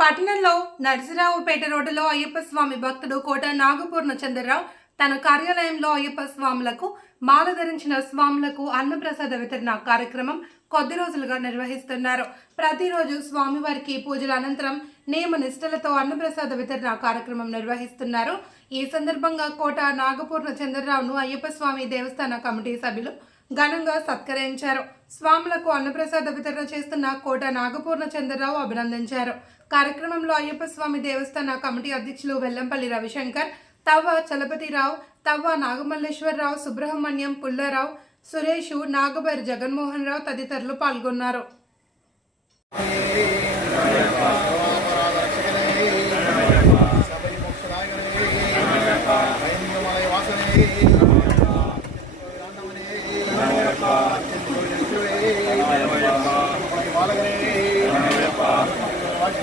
పట్టణంలో నరసరావుపేట రోడ్డులో అయ్యప్ప స్వామి భక్తుడు కోట నాగపూర్ణ చంద్రరావు తన కార్యాలయంలో అయ్యప్ప స్వాములకు మాల ధరించిన స్వాములకు అన్నప్రసాద వితరణ కార్యక్రమం కొద్ది రోజులుగా నిర్వహిస్తున్నారు. ప్రతిరోజు స్వామివారికి పూజల అనంతరం నియమ నిష్ఠలతో అన్నప్రసాద వితరణ కార్యక్రమం నిర్వహిస్తున్నారు. ఈ సందర్భంగా కోట నాగపూర్ణ చంద్రరావును అయ్యప్ప స్వామి దేవస్థాన కమిటీ సభ్యులు ఘనంగా సత్కరించారు. స్వాములకు అన్నప్రసాద వితరణ చేస్తున్న కోట నాగపూర్ణ చంద్రరావు అభినందించారు. కార్యక్రమంలో అయ్యప్ప స్వామి దేవస్థాన కమిటీ అధ్యక్షులు వెల్లంపల్లి రవిశంకర్ తవ్వ చలపతిరావు తవ్వ నాగమల్లేశ్వరరావు సుబ్రహ్మణ్యం పుల్లారావు సురేషు నాగబరి జగన్మోహన్ రావు తదితరులు పాల్గొన్నారు.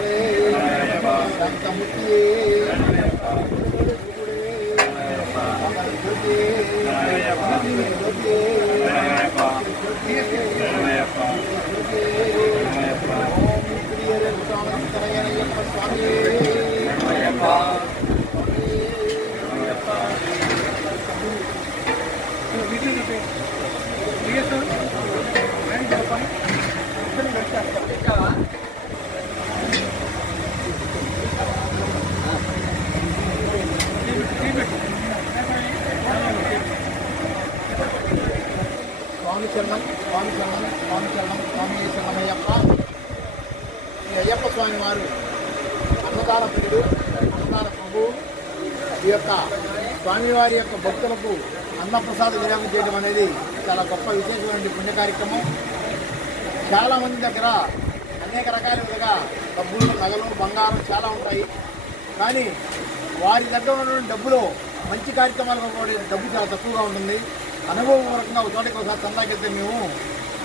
స్వామి చరణం స్వామి చరణం స్వామి చరణం స్వామి శరణమయ్యప్ప ఈ అయ్యప్ప స్వామి వారు అన్నదాన ప్రియుడు అన్నదాన ప్రభు. ఈ యొక్క స్వామివారి యొక్క భక్తులకు అన్నప్రసాద వినియోగం చేయడం అనేది చాలా గొప్ప విశేషమైన పుణ్య కార్యక్రమం. చాలామంది దగ్గర అనేక రకాలుగా డబ్బులు నగలు బంగారం చాలా ఉంటాయి. కానీ వారి దగ్గర ఉన్నటువంటి డబ్బులో మంచి కార్యక్రమాలు కూడా డబ్బు చాలా తక్కువగా ఉంటుంది. అనుభవపూర్వకంగా ఒక చోటకి ఒకసారి చందాకెళ్తే మేము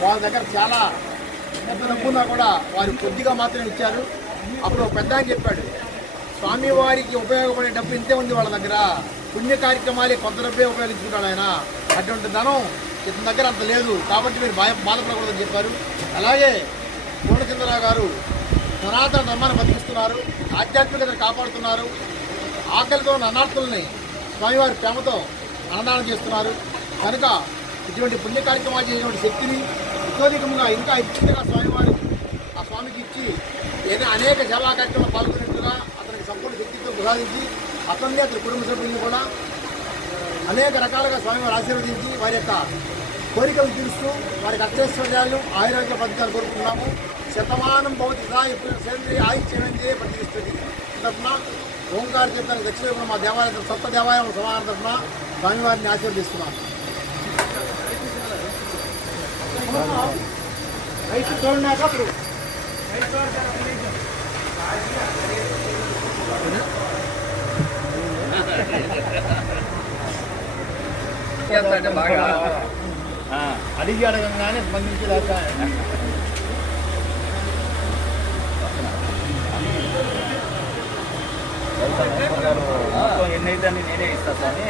వాళ్ళ దగ్గర చాలా పెద్ద డబ్బున్నా కూడా వారు కొద్దిగా మాత్రమే ఇచ్చారు. అప్పుడు ఒక పెద్ద అని చెప్పాడు స్వామివారికి ఉపయోగపడే డబ్బు ఇంతే ఉంది వాళ్ళ దగ్గర. పుణ్య కార్యక్రమాలే కొంత డబ్బే ఉపయోగించుకుంటాడు ఆయన. అటువంటి ధనం ఇతని దగ్గర అంత లేదు. కాబట్టి మీరు భయ బాధపడకూడదని చెప్పారు. అలాగే పూర్ణచంద్రరావు గారు సనాతన ధర్మాన్ని బతికిస్తున్నారు ఆధ్యాత్మికతను కాపాడుతున్నారు. ఆకలితో ఉన్న అనార్థుల్ని స్వామివారి ప్రేమతో అన్నదానం చేస్తున్నారు. కనుక ఇటువంటి పుణ్య కార్యక్రమాలు చేసినటువంటి శక్తిని ఇతోధికంగా ఇంకా ఇచ్చిందిగా స్వామివారికి ఆ స్వామికి ఇచ్చి ఏదైనా అనేక సేవా కార్యక్రమాలు పాల్గొనేట్టుగా అతనికి సంపూర్ణ శక్తితో ప్రసాదించి అతన్ని అతని కుటుంబ సభ్యులను కూడా అనేక రకాలుగా స్వామివారు ఆశీర్వదించి వారి యొక్క కోరికలు తీరుస్తూ వారికి అత్యైశ్వర్యాలు ఆయుర్వేద పథకాలు కోరుకుంటున్నాము. శతమానం భవతి సాయి సేంద్రియ ఆయుష్యంజే ప్రతిష్టది తరఫున ఓంకార తీర్థానికి దక్షిణ మా దేవాలయం సొంత దేవాలయం సమాన తరఫున స్వామివారిని ఆశీర్వదిస్తున్నాము. రైతు చూడనాక అప్పుడు అడిగి అడగంగానే స్పందించి దాకా ఎన్నైతే అన్ని నేనే ఇస్తా స్వామి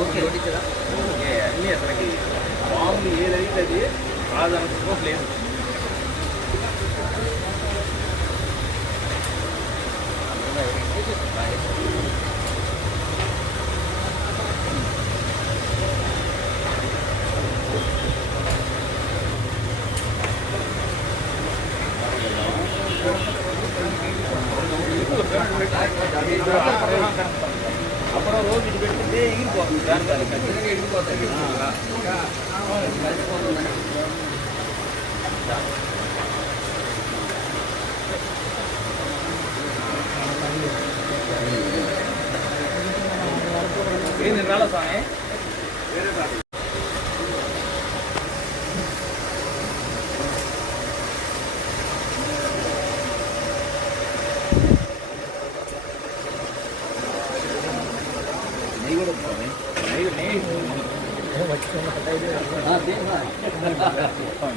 ఓకే ఓకే అన్నీ అసలుకి బాగుంది ఏదైతే అది కాదనుకో లేదు அப்புறம் ரோஜ் இது பெட்டுட்டு இது போகும் வேறு வேலை கட்டி எடுத்து போகிறேன் ಏನಿರಲ್ಲ ಸ್ವಾಮಿ ಬೇರೆ 啊，别换，别换，